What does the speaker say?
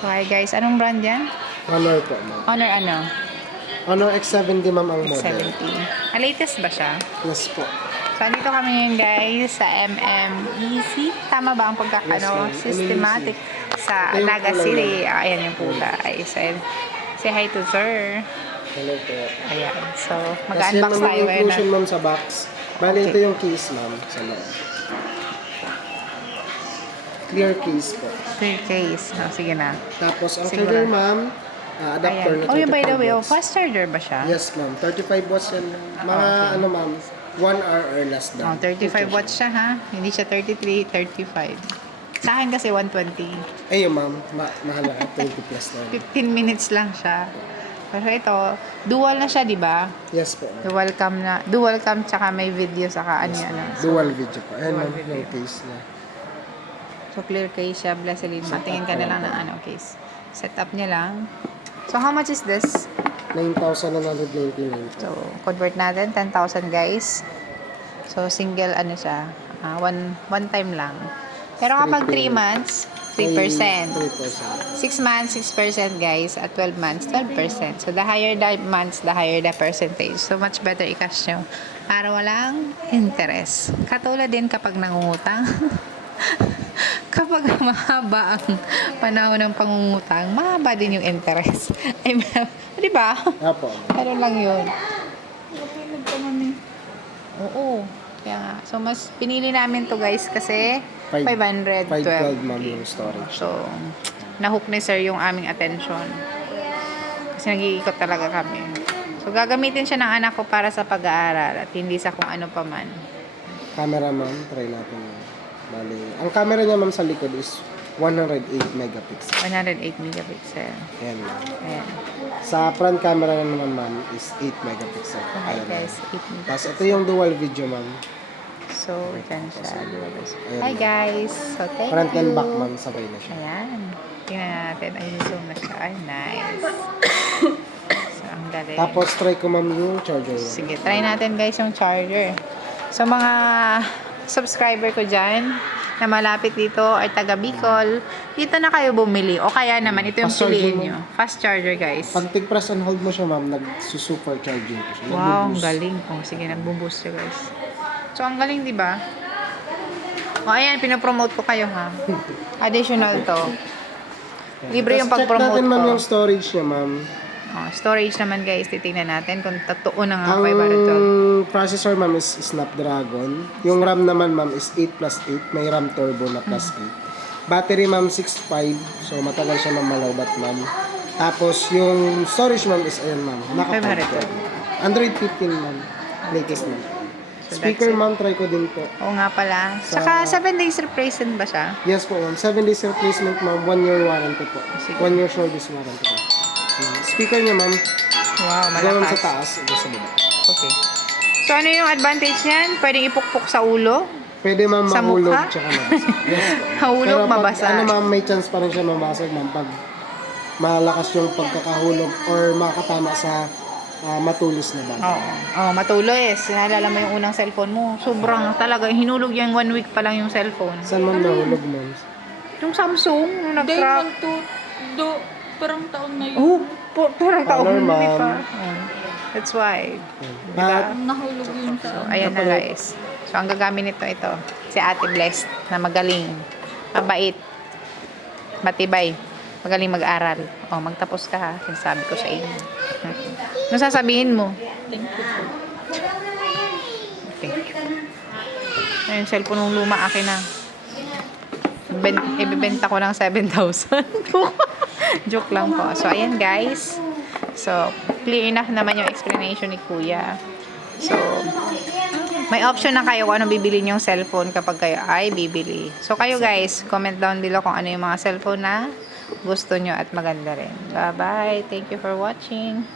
So, hi guys. Anong brand yan? Honor po, ma'am. Honor ano? Honor X70, ma'am, ang model. X70. Latest ba siya? Yes po. So, andito kami ngayon guys sa MMEC. Tama ba ang Yes, ma'am. systematic sa Ito yung Naga kulay City? lang. Ayan yung kulay. Say hi to sir. Hello po. Ayan. So, Kasi mag-unbox yung tayo ngayon. inclusion, ma'am, sa box. Bali, Okay. ito yung keys, ma'am, sa loob. Clear keys po. Clear case. Oh, sige na. Tapos, ang Siguro. charger, ma'am, adapter Ayan. na Oh, yung by the 35 way, watts. fast charger ba siya? Yes, ma'am. 35 watts yan. Mga, okay. ano, ma'am, 1 hour or less Oh, down. 35 watts siya ha. Hindi siya 33, 35. Sa akin kasi 120. Ayun, ma'am. Mahal na. 20 plus na. 15 minutes lang siya. Pero ito, dual na siya, di ba? Yes po, ma'am. Dual cam tsaka may video saka ano Yes, yan. ma'am. Dual video po. Ayan, Dual ma'am, video. yung case niya. So, clear case siya. Blesselin. Set Matingin up ka na pa lang lang ng case. Setup niya lang. So, how much is this? 9,999. So, convert natin. 10,000 guys. So, single ano siya. One time lang. Pero kapag 3 months, 3%. 3%. 6 months, 6% guys. At 12 months, 12%. So, the higher the months, the higher the percentage. So, much better i-cash nyo. Para walang interest. Katulad din kapag nangungutang. Kapag mahaba ang panahon ng pangungutang, mahaba din yung interest. Ay, di ba? Apo. Pero lang yun. Oo. Kaya nga. So, mas pinili namin to guys kasi 512. 512, ma'am, yung storage. So, nahook ni sir yung aming attention. Kasi nag-iikot talaga kami. So, gagamitin siya ng anak ko para sa pag-aaral at hindi sa kung ano pa man. Camera, ma'am, try natin. Bali, ang camera niya, ma'am, sa likod is 108 megapixel. 108 megapixel. Ayan, ma'am. Ayan. Sa front camera naman, ma'am, is 8 megapixel. Okay Ayan, guys, 8 ma'am. megapixel. Tapos, ito yung dual video, ma'am. So, dyan siya. Ayan, Hi ma'am. guys. So, thank Front you. and back, ma'am, sabay na siya. Ayan. Tingnan natin. Ayun, zoom na siya. Ay, nice. So, ang galing. Tapos, try ko, ma'am, yung charger niya. Sige, try natin guys yung charger. So, mga subscriber ko dyan na malapit dito ay taga Bicol, dito na kayo bumili. O kaya naman, ito yung Fast charger piliin mo. nyo. Fast charger guys. Pag tig-press and hold mo siya, ma'am, nag-super charging ko siya. Wow, ang Nag-boost. galing. O, sige, nagbo-boost siya guys. So, ang galing, di ba? O, ayan, pinapromote ko kayo ha. Additional to. Libre yung Tapos pag-promote check natin, ma'am, ko. yung storage niya, ma'am. Storage naman guys, titingnan natin kung totoo na nga Ang 512. processor, ma'am, is Snapdragon. Yung RAM naman, ma'am, is 8 plus 8. May RAM turbo na plus 8. Battery, ma'am, 6.5. So, matagal siya mamalabat, ma'am. Tapos, yung storage, ma'am, is, ayan, ma'am. Naka 512. Android 15, ma'am. Latest, ma'am. So, Speaker, that's it. ma'am, try ko din po. Oo nga pala. Sa- Saka 7 days replacement ba siya? Yes po, ma'am. 7 days replacement, ma'am. 1 year warranty po. Sige. 1 year service warranty po. Speaker niya, ma'am. Wow, Gawin malakas. sa taas, ito sa baba. Okay. So, ano yung advantage niyan? Pwedeng ipukpok sa ulo? Pwede, ma'am, Sa mahulog mukha? tsaka mabasa. Yes po. Mahulog, Pero pag, mabasa. ano, ma'am, may chance pa rin siya mamasag, ma'am, pag malakas yung pagkakahulog or makakatama sa matulis na bagay. Oo. Oh, matuloy. Sinalala mo yung unang cellphone mo. Sobrang talaga. Hinulog yan 1 week pa lang yung cellphone. Saan man nahulog, ma'am? Yung Samsung, nung Day nag-crack. 1 to parang taon na yun. Oh, parang taon Color, hindi ma'am. pa. Oh. That's why. But, Nahulog yun sa Ayan na guys. So, ang gagamit nito ito. Si Ate Blessed na magaling. Mabait. Matibay. Magaling mag-aral. O, magtapos ka ha. Sinasabi ko sa inyo. Ano sasabihin mo? Thank you po. Thank you. Ayun, cellphone ng luma akin na. Ibibenta ko ng 7,000. Joke lang po. So, ayan guys. So, clear enough naman yung explanation ni Kuya. So, may option na kayo kung ano bibili yung cellphone kapag kayo ay bibili. So, kayo guys, comment down below kung ano yung mga cellphone na gusto nyo at maganda rin. Bye-bye. Thank you for watching.